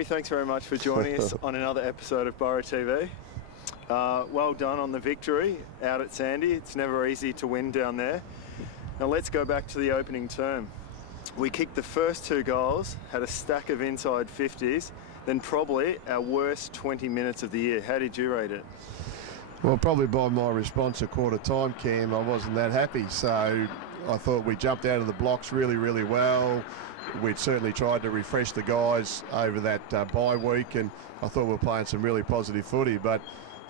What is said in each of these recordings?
Barry, thanks very much for joining us on another episode of Borough TV. Well done on the victory out at Sandy. It's never easy to win down there. Now let's go back to the opening term. We kicked the first 2 goals, had a stack of inside 50s, then probably our worst 20 minutes of the year. How did you rate it? Well, probably by my response at quarter time, Cam, I wasn't that happy. So I thought we jumped out of the blocks really, really well. We'd certainly tried to refresh the guys over that bye week, and I thought we were playing some really positive footy. But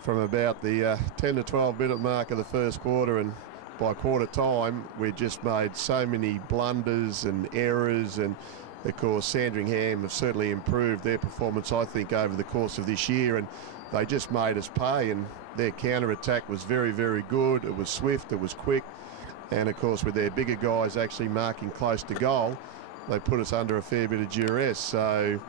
from about the 10 to 12 minute mark of the first quarter, and by quarter time, we just made so many blunders and errors. And of course, Sandringham have certainly improved their performance, I think, over the course of this year, and they just made us pay. And their counter-attack was very, very good. It was swift, it was quick, and of course, with their bigger guys actually marking close to goal, they put us under a fair bit of duress. So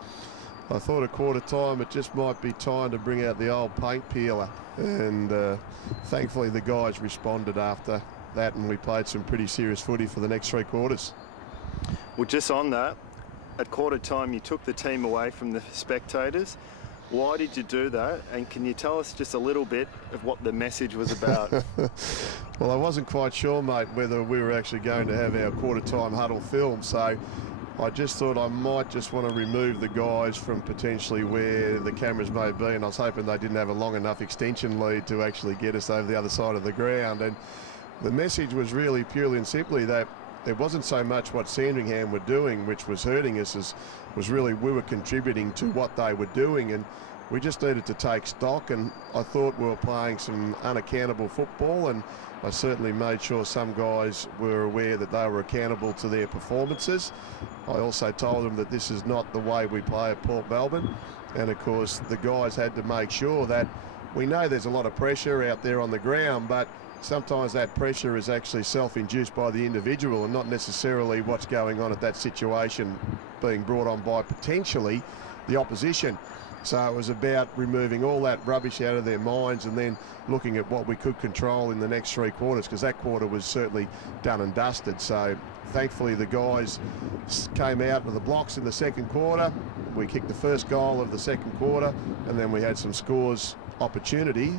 I thought at quarter time it just might be time to bring out the old paint peeler, and thankfully the guys responded after that, and we played some pretty serious footy for the next 3 quarters. Well, just on that, at quarter time you took the team away from the spectators. Why did you do that? And can you tell us just a little bit of what the message was about? Well, I wasn't quite sure, mate, whether we were actually going to have our quarter time huddle film, so I just thought I might just want to remove the guys from potentially where the cameras may be, and I was hoping they didn't have a long enough extension lead to actually get us over the other side of the ground. And the message was really purely and simply that it wasn't so much what Sandringham were doing which was hurting us, as was really we were contributing to what they were doing, and we just needed to take stock. And I thought we were playing some unaccountable football, and I certainly made sure some guys were aware that they were accountable to their performances. I also told them that this is not the way we play at Port Melbourne, and of course the guys had to make sure that we know there's a lot of pressure out there on the ground, but sometimes that pressure is actually self-induced by the individual and not necessarily what's going on at that situation being brought on by potentially the opposition. So it was about removing all that rubbish out of their minds and then looking at what we could control in the next 3 quarters, because that quarter was certainly done and dusted. So thankfully the guys came out of the blocks in the second quarter. We kicked the first goal of the second quarter, and then we had some scoring opportunity,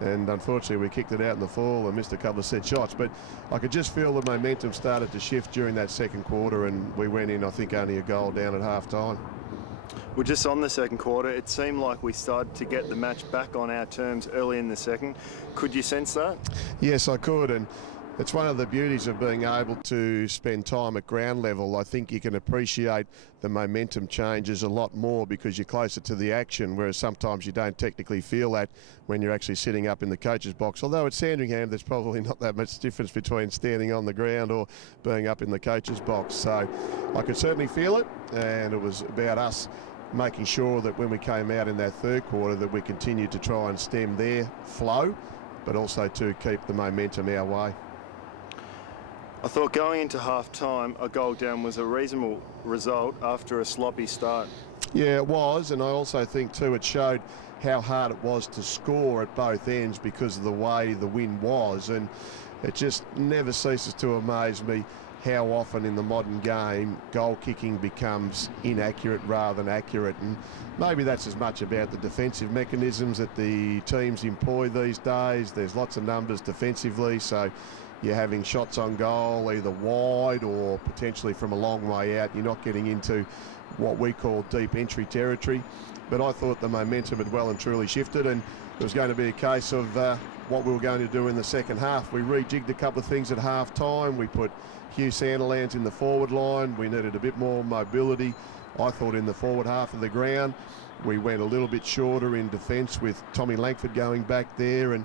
and unfortunately we kicked it out in the fall and missed a couple of set shots. But I could just feel the momentum started to shift during that second quarter, and we went in, I think, only a goal down at half time. Well, just on the second quarter, it seemed like we started to get the match back on our terms early in the second. Could you sense that? Yes, I could, and it's one of the beauties of being able to spend time at ground level. I think you can appreciate the momentum changes a lot more because you're closer to the action, whereas sometimes you don't technically feel that when you're actually sitting up in the coach's box. Although at Sandringham, there's probably not that much difference between standing on the ground or being up in the coach's box. So I could certainly feel it, and it was about us making sure that when we came out in that third quarter that we continued to try and stem their flow, but also to keep the momentum our way. I thought going into half-time, a goal down was a reasonable result after a sloppy start. Yeah, it was, and I also think too it showed how hard it was to score at both ends because of the way the wind was, and it just never ceases to amaze me how often in the modern game goal kicking becomes inaccurate rather than accurate. And maybe that's as much about the defensive mechanisms that the teams employ these days. There's lots of numbers defensively, so you're having shots on goal either wide or potentially from a long way out. You're not getting into what we call deep entry territory. But I thought the momentum had well and truly shifted, and it was going to be a case of what we were going to do in the second half. We rejigged a couple of things at half time. We put Hugh Sandilands in the forward line. We needed a bit more mobility, I thought, in the forward half of the ground. We went a little bit shorter in defence with Tommy Langford going back there, and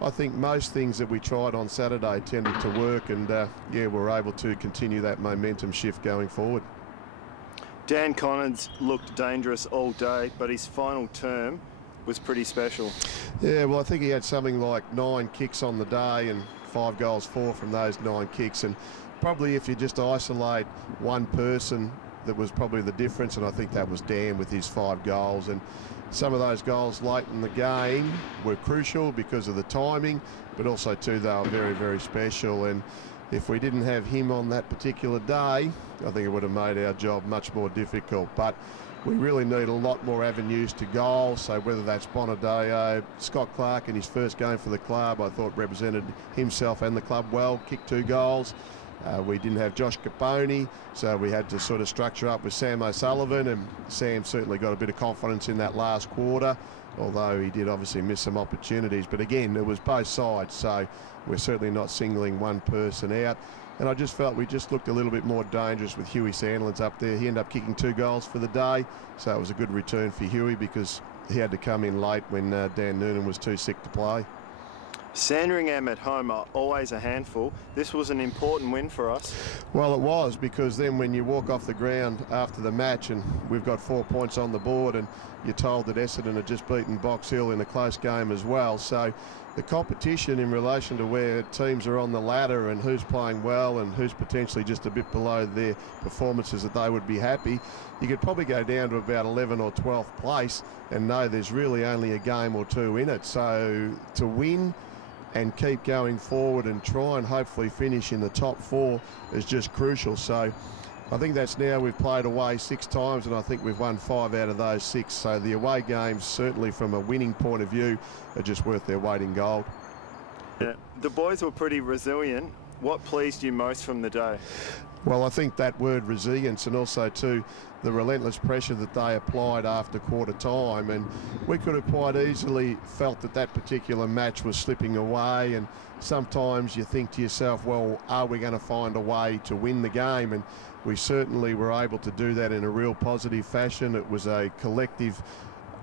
I think most things that we tried on Saturday tended to work, and yeah, we were able to continue that momentum shift going forward. Dan Connors looked dangerous all day, but his final term was pretty special. Yeah, well, I think he had something like 9 kicks on the day and 5 goals for from those 9 kicks, and probably if you just isolate one person, that was probably the difference, and I think that was Dan with his 5 goals. And some of those goals late in the game were crucial because of the timing, but also too they were very, very special. And if we didn't have him on that particular day, I think it would have made our job much more difficult. But we really need a lot more avenues to goal. So whether that's Bonadeo, Scott Clark in his first game for the club, I thought represented himself and the club well, kicked 2 goals. We didn't have Josh Caponi, so we had to sort of structure up with Sam O'Sullivan, and Sam certainly got a bit of confidence in that last quarter, although he did obviously miss some opportunities. But again, it was both sides, so we're certainly not singling one person out. And I just felt we just looked a little bit more dangerous with Huey Sandlands up there. He ended up kicking 2 goals for the day, so it was a good return for Huey because he had to come in late when Dan Noonan was too sick to play. Sandringham at home are always a handful. This was an important win for us. Well, it was, because then when you walk off the ground after the match and we've got 4 points on the board and you're told that Essendon had just beaten Box Hill in a close game as well. So the competition in relation to where teams are on the ladder and who's playing well and who's potentially just a bit below their performances that they would be happy, you could probably go down to about 11th or 12th place and know there's really only a game or 2 in it. So to win and keep going forward and try and hopefully finish in the top 4 is just crucial. So I think that's now we've played away 6 times and I think we've won 5 out of those 6. So the away games, certainly from a winning point of view, are just worth their weight in gold. Yeah, the boys were pretty resilient. What pleased you most from the day? Well, I think that word resilience, and also too the relentless pressure that they applied after quarter time, and we could have quite easily felt that that particular match was slipping away, and sometimes you think to yourself, well, are we going to find a way to win the game? And we certainly were able to do that in a real positive fashion. It was a collective,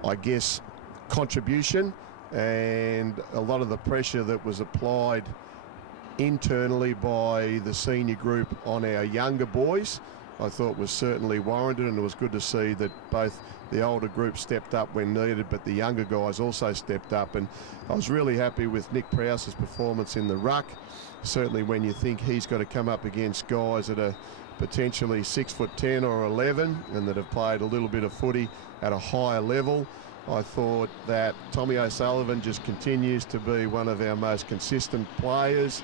I guess, contribution, and a lot of the pressure that was applied internally by the senior group on our younger boys, I thought was certainly warranted, and it was good to see that both the older group stepped up when needed, but the younger guys also stepped up. And I was really happy with Nick Prowse's performance in the ruck. Certainly when you think he's got to come up against guys that are potentially 6'10" or 11 and that have played a little bit of footy at a higher level, I thought that Tommy O'Sullivan just continues to be one of our most consistent players.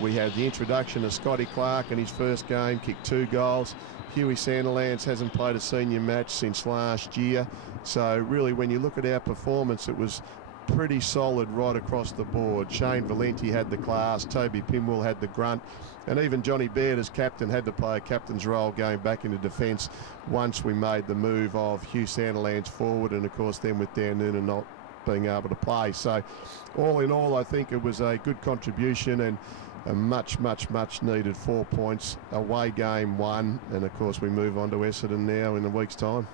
We had the introduction of Scotty Clark in his first game, kicked 2 goals. Huey Sandlands hasn't played a senior match since last year. So really, when you look at our performance, it was pretty solid right across the board. Shane Valenti had the class, Toby Pimwell had the grunt, and even Johnny Baird as captain had to play a captain's role going back into defence once we made the move of Hugh Sandlands forward, and of course then with Dan Noonan not being able to play. So all in all, I think it was a good contribution and a much needed 4 points. Away game 1, and of course we move on to Essendon now in a week's time.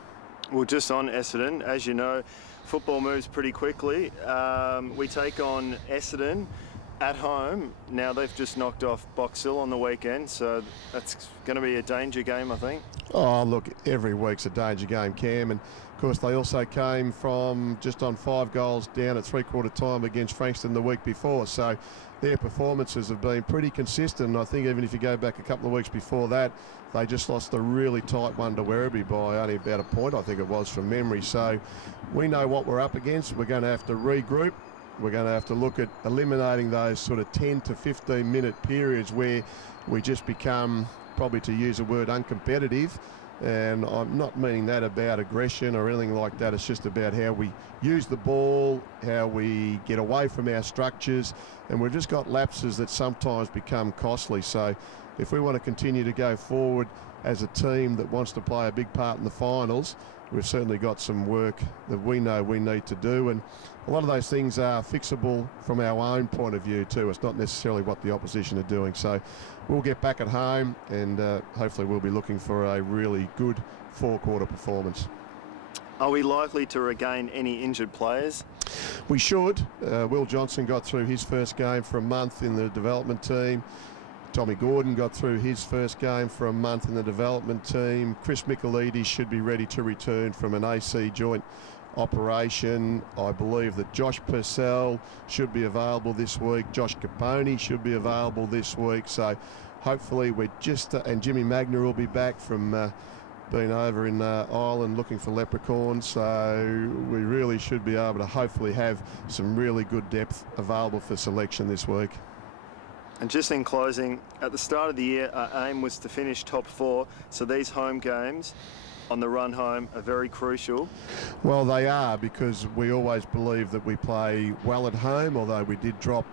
Well, just on Essendon, as you know, football moves pretty quickly. We take on Essendon at home. Now they've just knocked off Box Hill on the weekend, so that's going to be a danger game, I think. Oh, look, every week's a danger game, Cam, and of course they also came from just on 5 goals down at 3/4 time against Frankston the week before, so their performances have been pretty consistent. I think even if you go back a couple of weeks before that, they just lost a really tight one to Werribee by only about a point, I think it was, from memory. So we know what we're up against. We're going to have to regroup. We're going to have to look at eliminating those sort of 10 to 15 minute periods where we just become, probably to use a word, uncompetitive. And I'm not meaning that about aggression or anything like that. It's just about how we use the ball, how we get away from our structures, and we've just got lapses that sometimes become costly. So if we want to continue to go forward as a team that wants to play a big part in the finals, we've certainly got some work that we know we need to do, and a lot of those things are fixable from our own point of view too. It's not necessarily what the opposition are doing. So we'll get back at home, and hopefully we'll be looking for a really good 4/4 performance. Are we likely to regain any injured players? We should. Will Johnson got through his first game for a month in the development team. Tommy Gordon got through his first game for a month in the development team. Chris Michaelides should be ready to return from an AC joint operation. I believe that Josh Purcell should be available this week. Josh Caponi should be available this week. So hopefully we're just, and Jimmy Magner will be back from being over in Ireland looking for leprechauns. So we really should be able to hopefully have some really good depth available for selection this week. And just in closing, at the start of the year, our aim was to finish top 4, so these home games on the run home are very crucial. Well, they are, because we always believe that we play well at home, although we did drop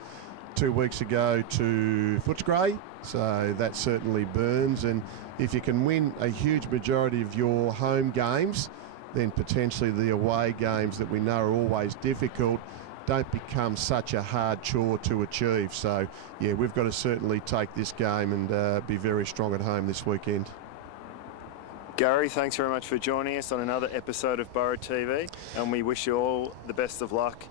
2 weeks ago to Footscray, so that certainly burns. And if you can win a huge majority of your home games, then potentially the away games that we know are always difficult don't become such a hard chore to achieve. So yeah, we've got to certainly take this game and be very strong at home this weekend. Gary, thanks very much for joining us on another episode of Borough TV, and we wish you all the best of luck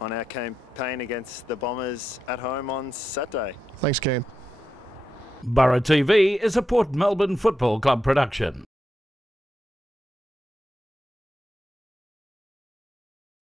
on our campaign against the Bombers at home on Saturday. Thanks, Cam. Borough TV is a Port Melbourne Football Club production.